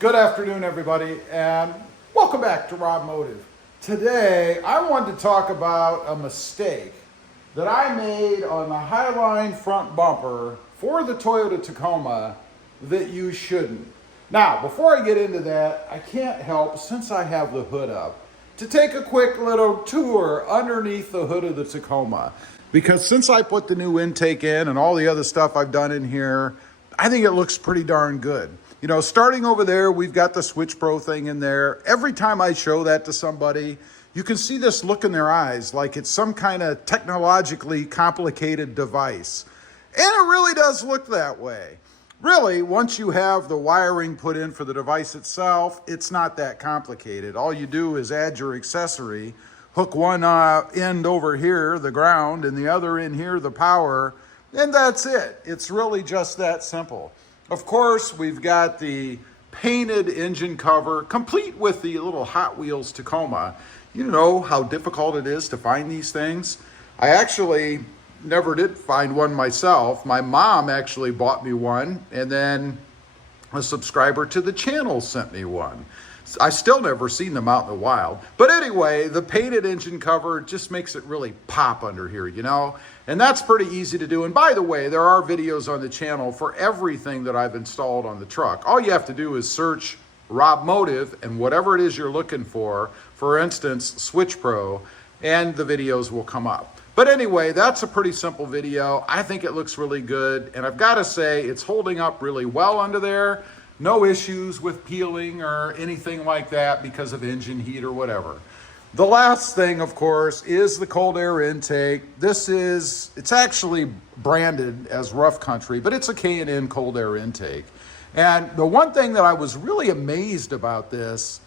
Good afternoon, everybody, and welcome back to RobMotive. Today, I wanted to talk about a mistake that I made on the HiLine front bumper for the Toyota Tacoma that you shouldn't. Now, before I get into that, I can't help, since I have the hood up, to take a quick little tour underneath the hood of the Tacoma. Because since I put the new intake in and all the other stuff I've done in here, I think it looks pretty darn good. You know, starting over there, we've got the Switch Pro thing in there. Every time I show that to somebody, you can see this look in their eyes, like it's some kind of technologically complicated device. And it really does look that way. Really, once you have the wiring put in for the device itself, it's not that complicated. All you do is add your accessory, hook one end over here, the ground, and the other in here, the power, and that's it. It's really just that simple. Of course, we've got the painted engine cover, complete with the little Hot Wheels Tacoma. You know how difficult it is to find these things? I actually never did find one myself. My mom actually bought me one, and then a subscriber to the channel sent me one. I still never seen them out in the wild. But anyway, the painted engine cover just makes it really pop under here, you know? And that's pretty easy to do. And by the way, there are videos on the channel for everything that I've installed on the truck. All you have to do is search RobMotive and whatever it is you're looking for instance, Switch Pro, and the videos will come up. But anyway, that's a pretty simple video. I think it looks really good. And I've got to say, it's holding up really well under there. No issues with peeling or anything like that because of engine heat or whatever. The last thing, of course, is the cold air intake. It's actually branded as Rough Country, but it's a K&N cold air intake. And the one thing that I was really amazed about this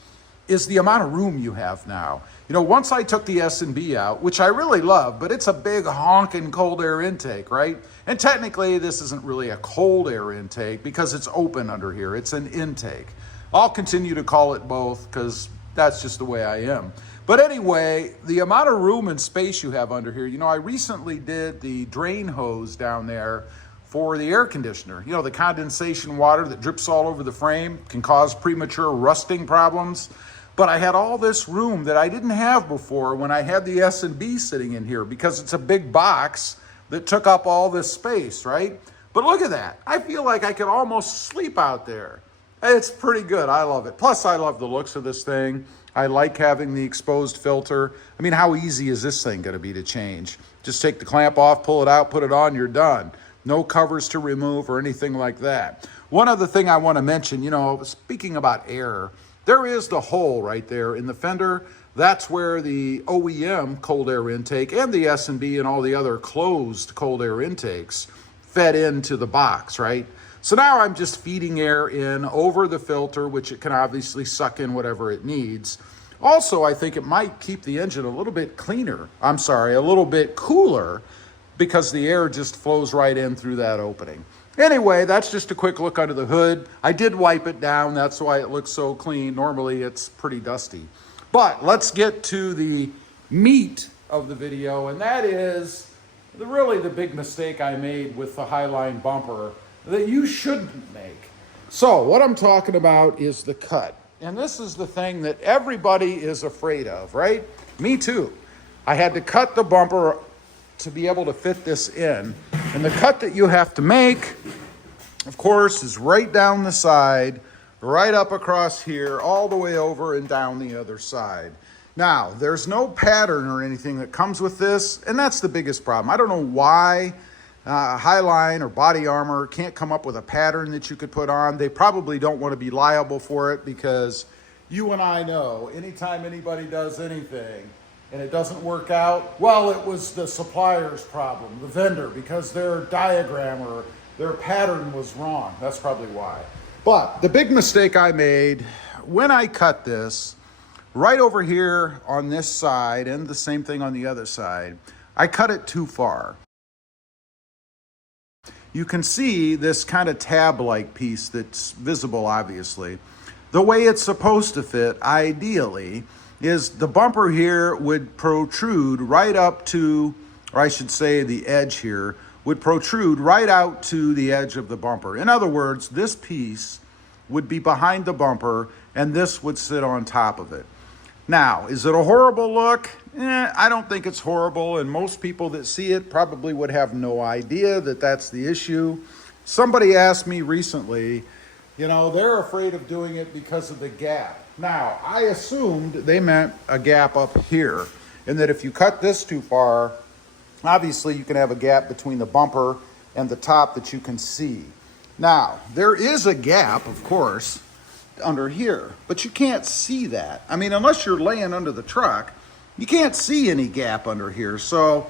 is the amount of room you have now. You know, once I took the S&B out, which I really love, but it's a big honking cold air intake, right? And technically this isn't really a cold air intake because it's open under here. It's an intake. I'll continue to call it both because that's just the way I am. But anyway, the amount of room and space you have under here, you know, I recently did the drain hose down there for the air conditioner. You know, the condensation water that drips all over the frame can cause premature rusting problems. But I had all this room that I didn't have before when I had the S&B sitting in here because it's a big box that took up all this space, right? But look at that. I feel like I could almost sleep out there. It's pretty good. I love it. Plus, I love the looks of this thing. I like having the exposed filter. I mean, how easy is this thing going to be to change? Just take the clamp off, pull it out, put it on, you're done. No covers to remove or anything like that. One other thing I want to mention, you know, speaking about air, there is the hole right there in the fender. That's where the OEM cold air intake and the S&B and all the other closed cold air intakes fed into the box, right? So now I'm just feeding air in over the filter, which it can obviously suck in whatever it needs. Also, I think it might keep the engine a little bit a little bit cooler because the air just flows right in through that opening. Anyway, that's just a quick look under the hood. I did wipe it down. That's why it looks so clean. Normally, it's pretty dusty. But let's get to the meat of the video, and that is really the big mistake I made with the HiLine bumper that you shouldn't make. So what I'm talking about is the cut. And this is the thing that everybody is afraid of, right? Me too. I had to cut the bumper to be able to fit this in. And the cut that you have to make, of course, is right down the side, right up across here, all the way over and down the other side. Now, there's no pattern or anything that comes with this, and that's the biggest problem. I don't know why HiLine or Body Armor can't come up with a pattern that you could put on. They probably don't want to be liable for it because you and I know anytime anybody does anything and it doesn't work out, well, it was the supplier's problem, the vendor, because their diagram or their pattern was wrong. That's probably why. But the big mistake I made when I cut this, right over here on this side and the same thing on the other side, I cut it too far. You can see this kind of tab-like piece that's visible, obviously. The way it's supposed to fit, ideally, is the bumper here would protrude right up to, or I should say the edge here, would protrude right out to the edge of the bumper. In other words, this piece would be behind the bumper, and this would sit on top of it. Now, is it a horrible look? I don't think it's horrible, and most people that see it probably would have no idea that that's the issue. Somebody asked me recently, you know, they're afraid of doing it because of the gap. Now, I assumed they meant a gap up here, and that if you cut this too far, obviously you can have a gap between the bumper and the top that you can see. Now, there is a gap, of course, under here, but you can't see that. I mean, unless you're laying under the truck, you can't see any gap under here. So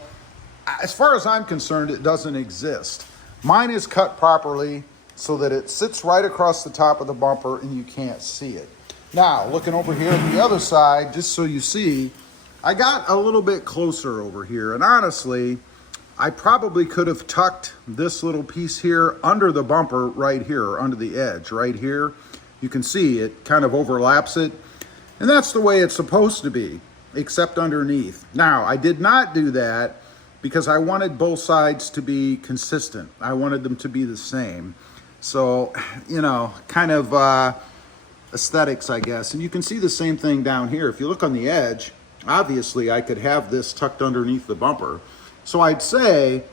as far as I'm concerned, it doesn't exist. Mine is cut properly so that it sits right across the top of the bumper and you can't see it. Now, looking over here at the other side, just so you see, I got a little bit closer over here, and honestly, I probably could have tucked this little piece here under the bumper right here, or under the edge right here. You can see it kind of overlaps it, and that's the way it's supposed to be, except underneath. Now, I did not do that because I wanted both sides to be consistent. I wanted them to be the same. So, you know, kind of aesthetics, I guess. And you can see the same thing down here. If you look on the edge, obviously I could have this tucked underneath the bumper. So I'd say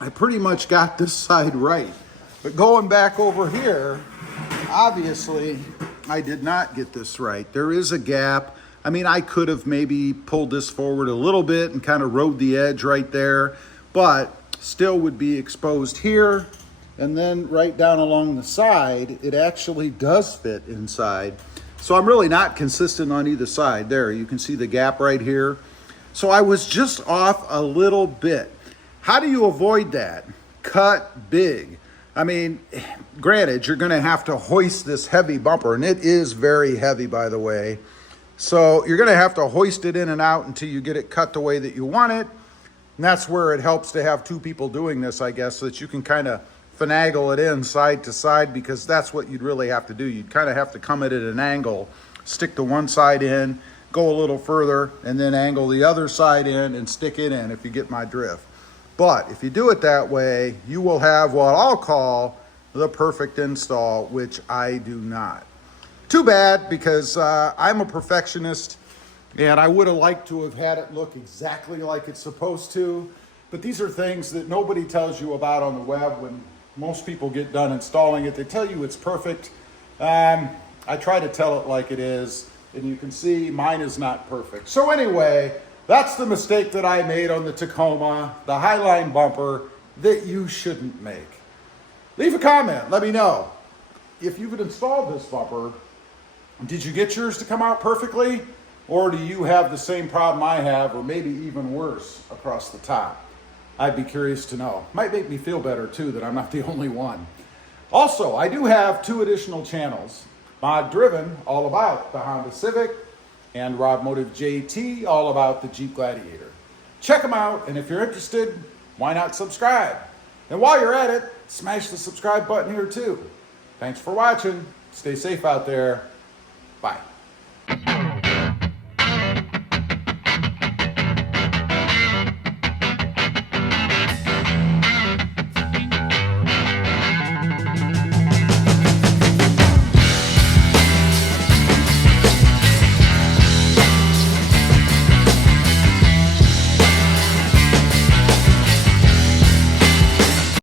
I pretty much got this side right. But going back over here, obviously I did not get this right. There is a gap. I mean, I could have maybe pulled this forward a little bit and kind of rode the edge right there, but still would be exposed here. And then right down along the side, it actually does fit inside. So I'm really not consistent on either side. There, you can see the gap right here. So I was just off a little bit. How do you avoid that? Cut big. I mean, granted, you're gonna have to hoist this heavy bumper, and it is very heavy, by the way. So you're gonna have to hoist it in and out until you get it cut the way that you want it. And that's where it helps to have two people doing this, I guess, so that you can kind of finagle it in side to side, because that's what you'd really have to do. You'd kind of have to come at it at an angle, stick the one side in, go a little further, and then angle the other side in and stick it in, if you get my drift. But if you do it that way, you will have what I'll call the perfect install, which I do not. Too bad, because I'm a perfectionist, and I would have liked to have had it look exactly like it's supposed to. But these are things that nobody tells you about on the web. When most people get done installing it, they tell you it's perfect. I try to tell it like it is, and you can see mine is not perfect. So anyway, that's the mistake that I made on the Tacoma, the HiLine bumper, that you shouldn't make. Leave a comment, let me know. If you've installed this bumper, did you get yours to come out perfectly? Or do you have the same problem I have, or maybe even worse, across the top? I'd be curious to know. Might make me feel better too that I'm not the only one. Also, I do have 2 additional channels. Mod Driven, all about the Honda Civic, and RobMotive JT, all about the Jeep Gladiator. Check them out, and if you're interested, why not subscribe? And while you're at it, smash the subscribe button here too. Thanks for watching. Stay safe out there.